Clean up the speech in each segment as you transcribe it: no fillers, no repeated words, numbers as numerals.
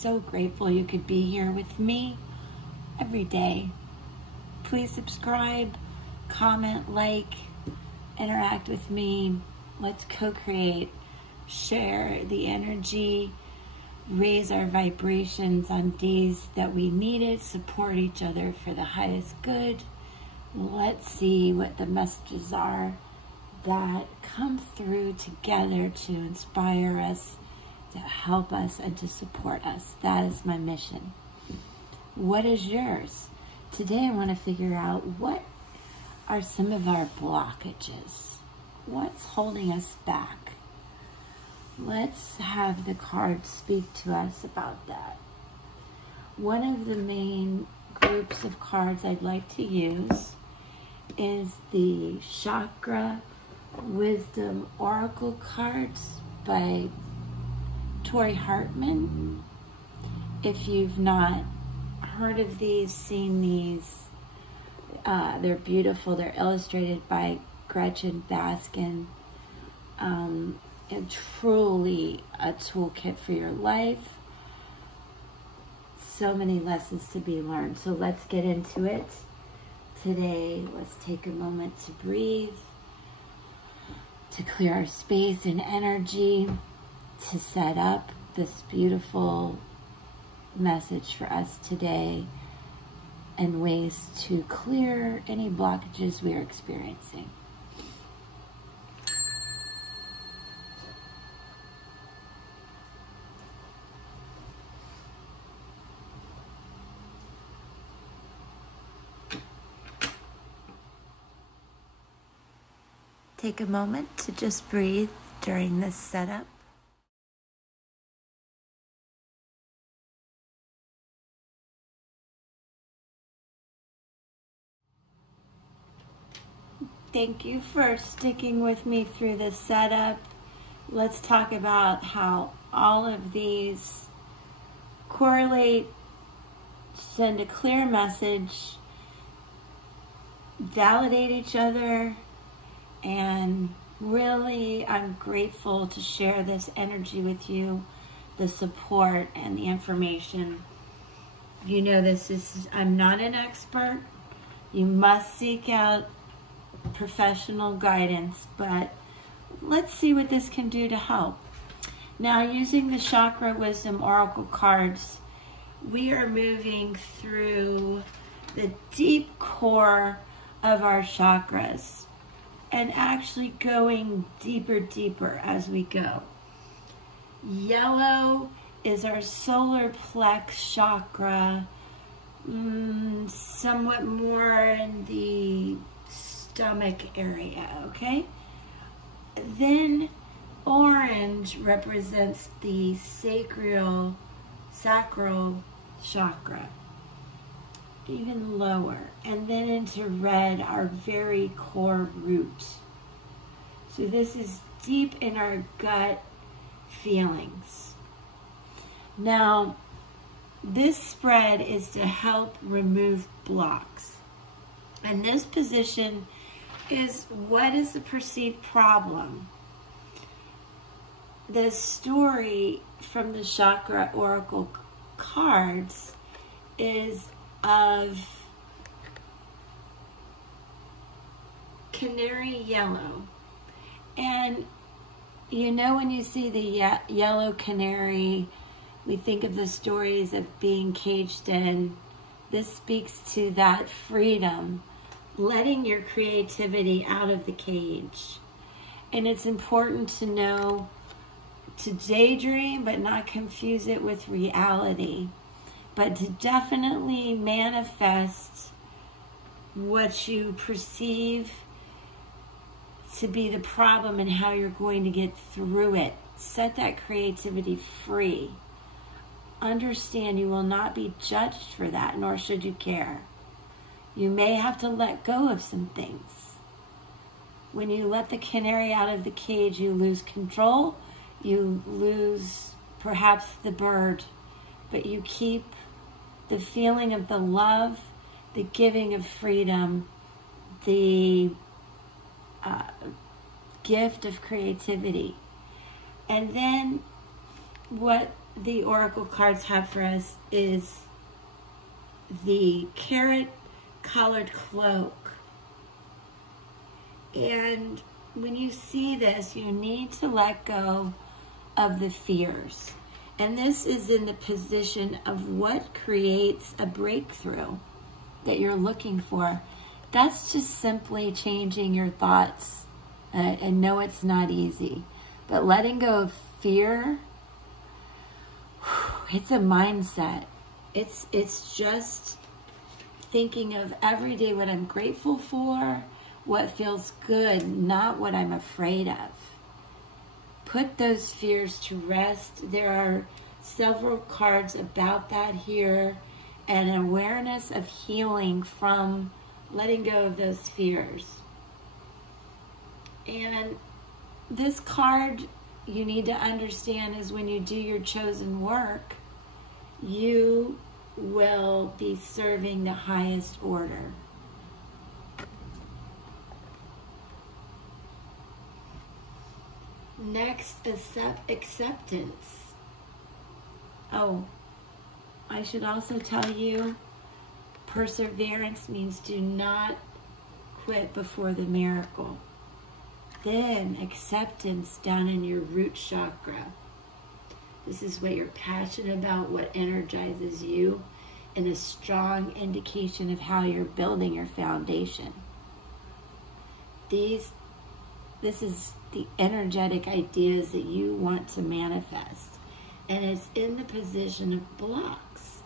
so grateful you could be here with me every day. Please subscribe, comment, like, interact with me. Let's co-create, share the energy, raise our vibrations on days that we need it, support each other for the highest good. Let's see what the messages are that come through together to inspire us, to help us, and to support us. That is my mission. What is yours? Today I want to figure out what are some of our blockages. What's holding us back? Let's have the cards speak to us about that. One of the main groups of cards I'd like to use is the Chakra Wisdom Oracle Cards by Tori Hartman. If you've not heard of these, seen these, they're beautiful. They're illustrated by Gretchen Baskin. And truly a toolkit for your life. So many lessons to be learned. So let's get into it. Today, let's take a moment to breathe, to clear our space and energy, to set up this beautiful message for us today and ways to clear any blockages we are experiencing. Take a moment to just breathe during this setup. Thank you for sticking with me through this setup. Let's talk about how all of these correlate, send a clear message, validate each other, and really I'm grateful to share this energy with you, the support and the information. You know, I'm not an expert. You must seek out professional guidance, but let's see what this can do to help. Now, using the Chakra Wisdom Oracle Cards, we are moving through the deep core of our chakras and actually going deeper as we go. Yellow is our solar plex chakra, somewhat more in the stomach area, okay? Then orange represents the sacral chakra, even lower, and then into red, our very core root. So this is deep in our gut feelings. Now, this spread is to help remove blocks. And this position is, what is the perceived problem? The story from the Chakra Oracle Cards is of canary yellow. And you know, when you see the yellow canary, we think of the stories of being caged in. This speaks to that freedom, letting your creativity out of the cage. And it's important to know to daydream, but not confuse it with reality. But to definitely manifest what you perceive to be the problem and how you're going to get through it. Set that creativity free. Understand you will not be judged for that, nor should you care. You may have to let go of some things. When you let the canary out of the cage, you lose control, you lose perhaps the bird, but you keep the feeling of the love, the giving of freedom, the gift of creativity. And then what the Oracle cards have for us is the carrot colored cloak. And when you see this, you need to let go of the fears. And this is in the position of what creates a breakthrough that you're looking for. That's just simply changing your thoughts. I know it's not easy, but letting go of fear, it's a mindset. It's just thinking of every day what I'm grateful for, what feels good, not what I'm afraid of. Put those fears to rest. There are several cards about that here, and an awareness of healing from letting go of those fears. And this card, you need to understand, is when you do your chosen work, you will be serving the highest order. Next, acceptance. Oh, I should also tell you, perseverance means do not quit before the miracle. Then acceptance down in your root chakra. This is what you're passionate about, what energizes you, and a strong indication of how you're building your foundation. This is the energetic ideas that you want to manifest. And it's in the position of blocks.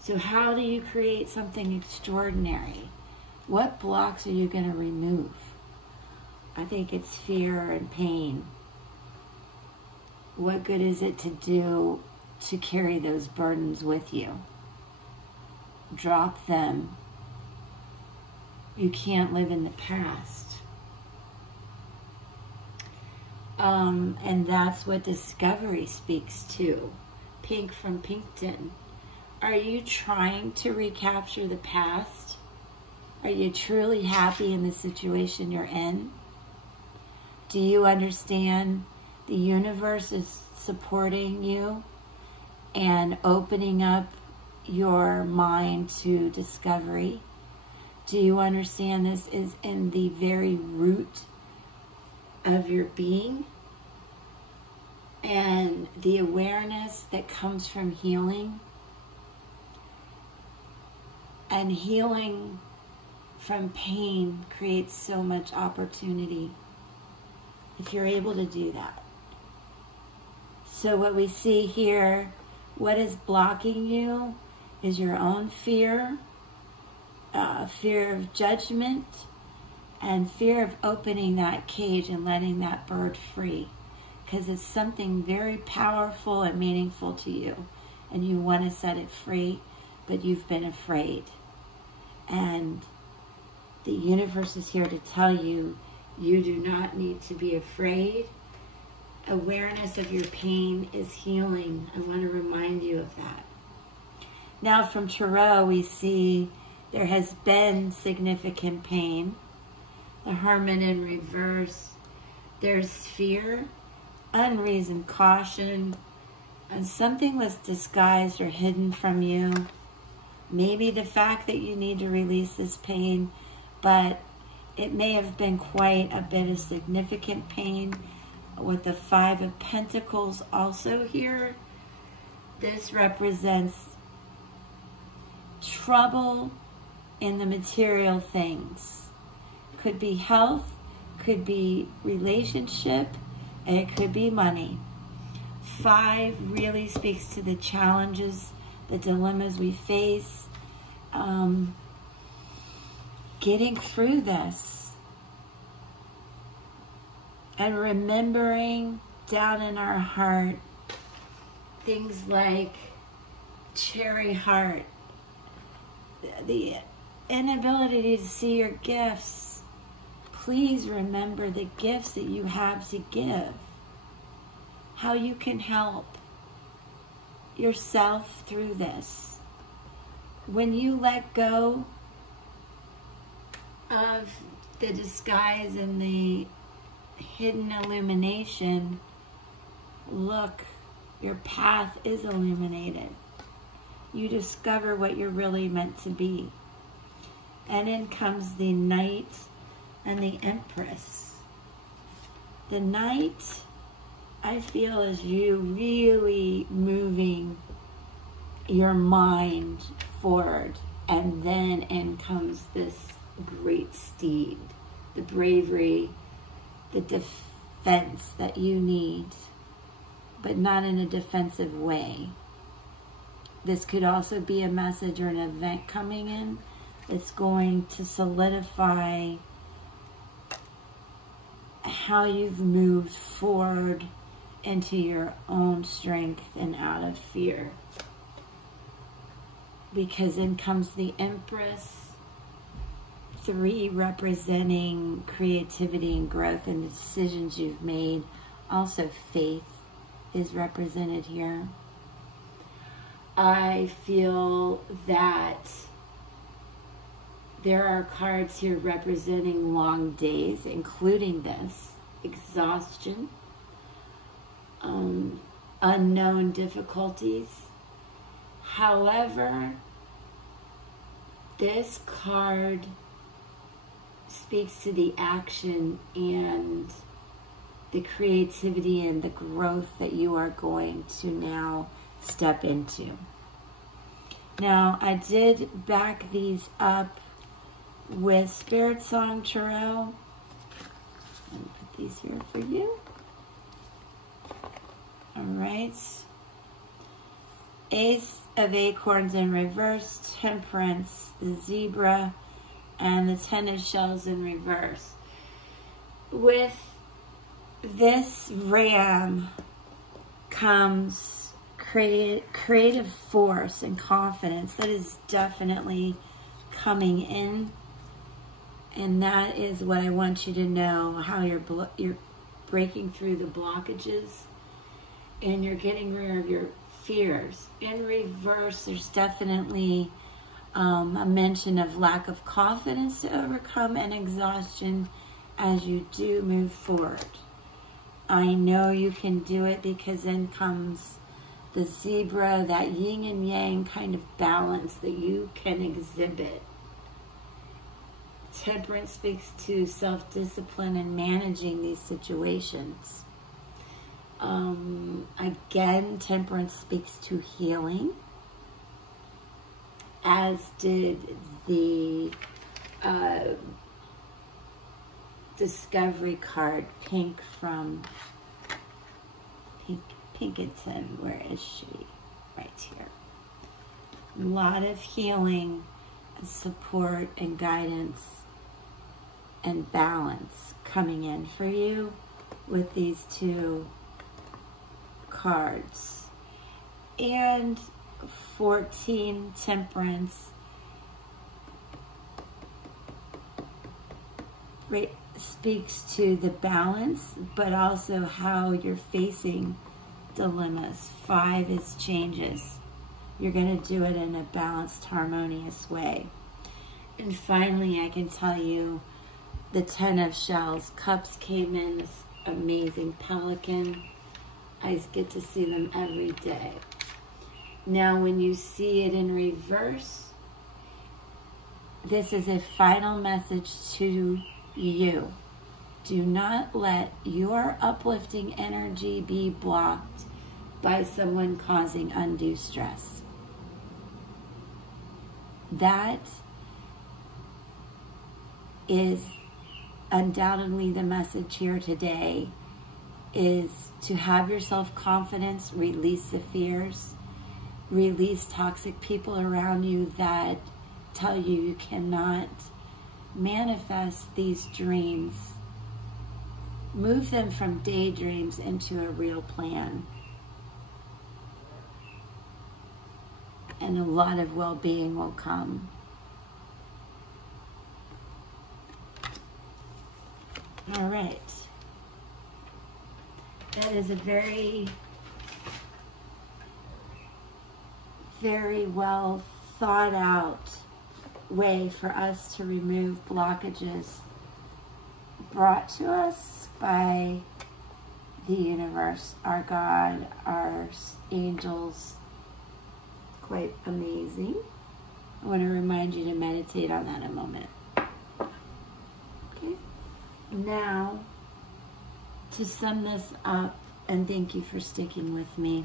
So how do you create something extraordinary? What blocks are you going to remove? I think it's fear and pain. What good is it to do to carry those burdens with you? Drop them. You can't live in the past. And that's what discovery speaks to. Pink from Pinkton. Are you trying to recapture the past? Are you truly happy in the situation you're in? Do you understand the universe is supporting you and opening up your mind to discovery? Do you understand this is in the very root of your being? And the awareness that comes from healing. And healing from pain creates so much opportunity if you're able to do that. So what we see here, what is blocking you is your own fear, fear of judgment, and fear of opening that cage and letting that bird free. Because it's something very powerful and meaningful to you. And you want to set it free, but you've been afraid. And the universe is here to tell you, you do not need to be afraid. Awareness of your pain is healing. I want to remind you of that. Now from Tarot, we see there has been significant pain. The Hermit in reverse. There's fear, unreasoned caution, and something was disguised or hidden from you. Maybe the fact that you need to release this pain, but it may have been quite a bit of significant pain. With the Five of Pentacles also here, this represents trouble in the material things. Could be health, could be relationship, and it could be money. Five really speaks to the challenges, the dilemmas we face. Getting through this. And remembering down in our heart things like cherry heart, the inability to see your gifts. Please remember the gifts that you have to give. How you can help yourself through this. When you let go of the disguise and the hidden illumination, look Your path is illuminated. You discover what you're really meant to be. And in comes the Knight and the Empress. The Knight, I feel, is you really moving your mind forward. And then in comes this great steed, the bravery, the defense that you need, but not in a defensive way. This could also be a message or an event coming in that's going to solidify how you've moved forward into your own strength and out of fear. Because in comes the Empress, 3 representing creativity and growth and the decisions you've made. Also faith is represented here. I feel that there are cards here representing long days, including this, exhaustion, unknown difficulties. However, this card speaks to the action and the creativity and the growth that you are going to now step into. Now, I did back these up with Spirit Song Tarot. Let me put these here for you. All right. Ace of Acorns in reverse, Temperance, the Zebra, and the 10 of Shells in reverse. With this Ram comes creative force and confidence that is definitely coming in. And that is what I want you to know, how you're breaking through the blockages and you're getting rid of your fears. In reverse, there's definitely a mention of lack of confidence to overcome and exhaustion as you do move forward. I know you can do it because in comes the Zebra, that yin and yang kind of balance that you can exhibit. Temperance speaks to self-discipline and managing these situations. Again, Temperance speaks to healing, as did the Discovery card, Pink from Pinkerton. Where is she? Right here. A lot of healing and support and guidance and balance coming in for you with these 2 cards. And 14, Temperance, speaks to the balance, but also how you're facing dilemmas. 5 is changes. You're going to do it in a balanced, harmonious way. And finally, I can tell you the 10 of Shells. Cups came in, this amazing pelican. I get to see them every day. Now, when you see it in reverse, this is a final message to you. Do not let your uplifting energy be blocked by someone causing undue stress. That is undoubtedly the message here today, is to have your self-confidence, release the fears, release toxic people around you that tell you you cannot manifest these dreams. Move them from daydreams into a real plan. And a lot of well-being will come. All right. That is a very, very well thought out way for us to remove blockages brought to us by the universe, our God, our angels. Quite amazing. I want to remind you to meditate on that in a moment. Okay. Now, to sum this up, and thank you for sticking with me,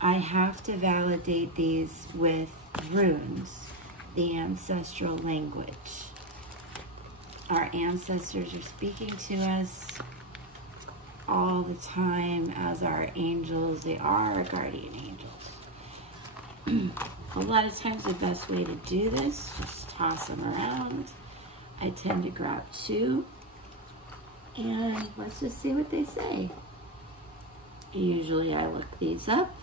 I have to validate these with runes, the ancestral language. Our ancestors are speaking to us all the time as our angels. They are our guardian angels. A lot of times the best way to do this, just toss them around. I tend to grab two, and let's just see what they say. Usually I look these up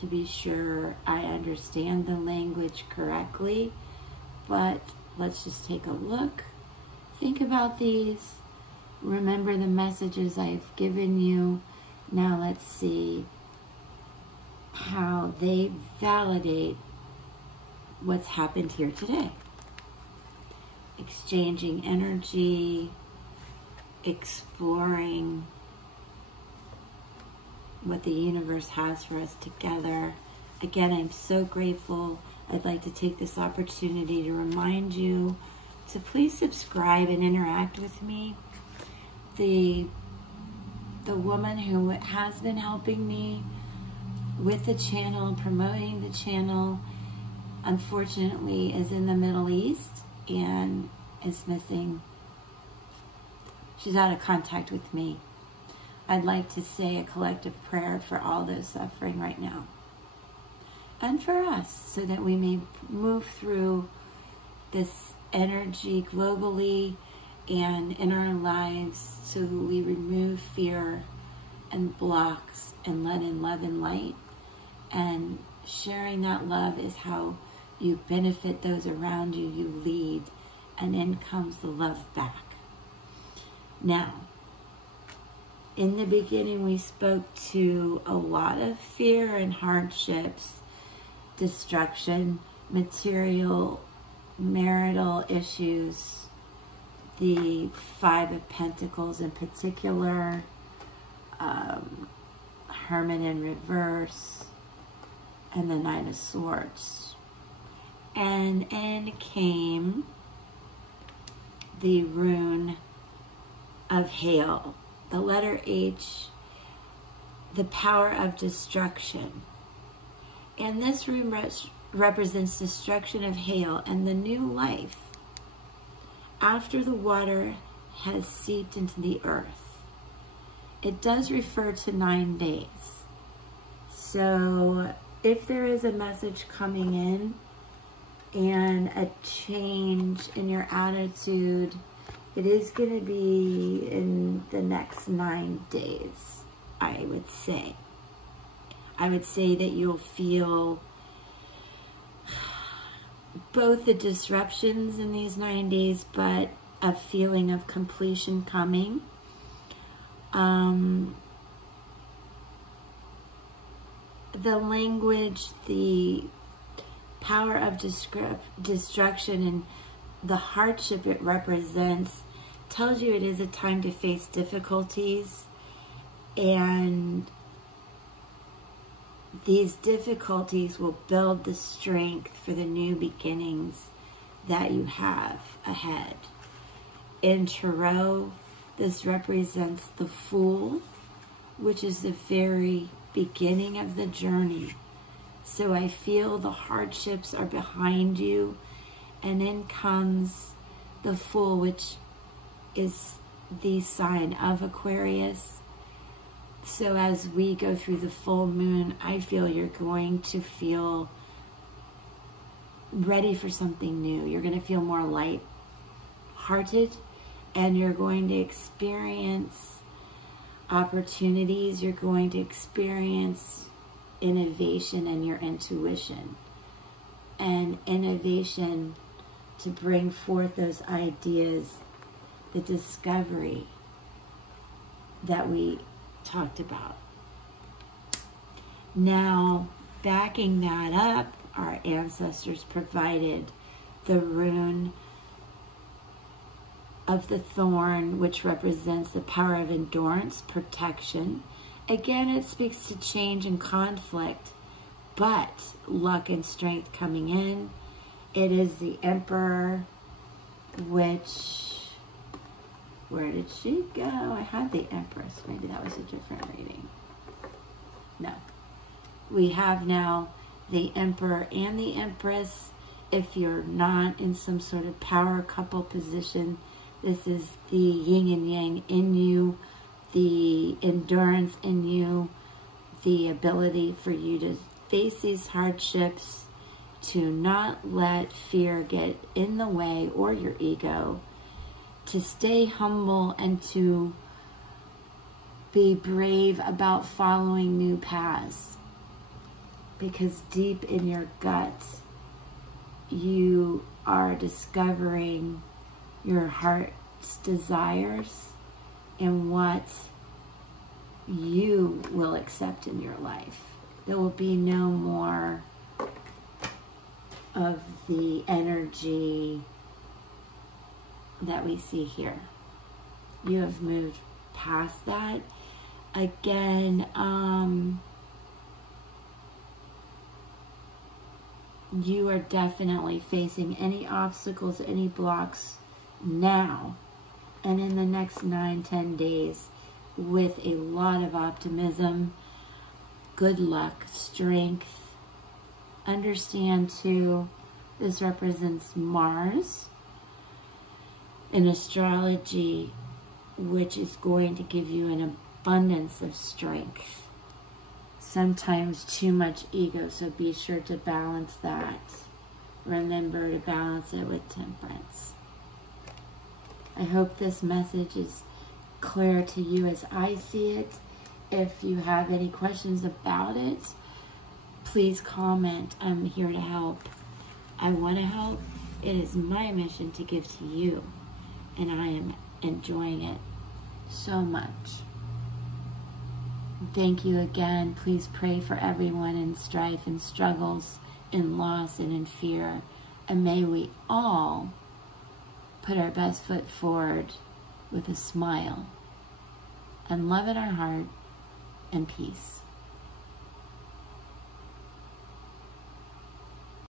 to be sure I understand the language correctly, but let's just take a look. Think about these. Remember the messages I've given you. Now let's see how they validate what's happened here today. Exchanging energy, exploring what the universe has for us together. Again, I'm so grateful. I'd like to take this opportunity to remind you to please subscribe and interact with me. The woman who has been helping me with the channel, promoting the channel, unfortunately is in the Middle East and is missing. She's out of contact with me. I'd like to say a collective prayer for all those suffering right now. And for us, so that we may move through this energy globally and in our lives, so we remove fear and blocks and let in love and light. And sharing that love is how you benefit those around you, you lead, and in comes the love back. Now, in the beginning, we spoke to a lot of fear and hardships, destruction, material, marital issues, the Five of Pentacles in particular, Hermit in reverse, and the Knight of Swords. And in came the rune of hail, the letter H, the power of destruction. And this rune represents destruction of hail and the new life after the water has seeped into the earth. It does refer to 9 days. So if there is a message coming in and a change in your attitude, it is going to be in the next 9 days, I would say. I would say that you'll feel both the disruptions in these 9 days, but a feeling of completion coming. The language, the power of destruction, and the hardship it represents tells you it is a time to face difficulties, and these difficulties will build the strength for the new beginnings that you have ahead. In Tarot, this represents the Fool, which is the very beginning of the journey. So I feel the hardships are behind you, and in comes the Fool, which is the sign of Aquarius. So as we go through the full moon, I feel you're going to feel ready for something new. You're going to feel more light-hearted, and you're going to experience opportunities. You're going to experience innovation and your intuition. And innovation to bring forth those ideas, the discovery that we talked about. Now, backing that up, our ancestors provided the rune of the thorn, which represents the power of endurance, protection. Again, it speaks to change and conflict, but luck and strength coming in. It is the Emperor, which, where did she go? I had the Empress. Maybe that was a different reading. No. We have now the Emperor and the Empress. If you're not in some sort of power couple position, this is the yin and yang in you, the endurance in you, the ability for you to face these hardships, to not let fear get in the way or your ego, to stay humble and to be brave about following new paths. Because deep in your gut, you are discovering your heart's desires and what you will accept in your life. There will be no more of the energy that we see here. You have moved past that. Again, you are definitely facing any obstacles, any blocks now and in the next 9-10 days with a lot of optimism, good luck, strength. Understand too, this represents Mars in astrology, which is going to give you an abundance of strength. Sometimes too much ego, so be sure to balance that. Remember to balance it with temperance. I hope this message is clear to you as I see it. If you have any questions about it, please comment. I'm here to help. I want to help. It is my mission to give to you, and I am enjoying it so much. Thank you again. Please pray for everyone in strife and struggles, in loss and in fear. And may we all put our best foot forward with a smile and love in our heart and peace.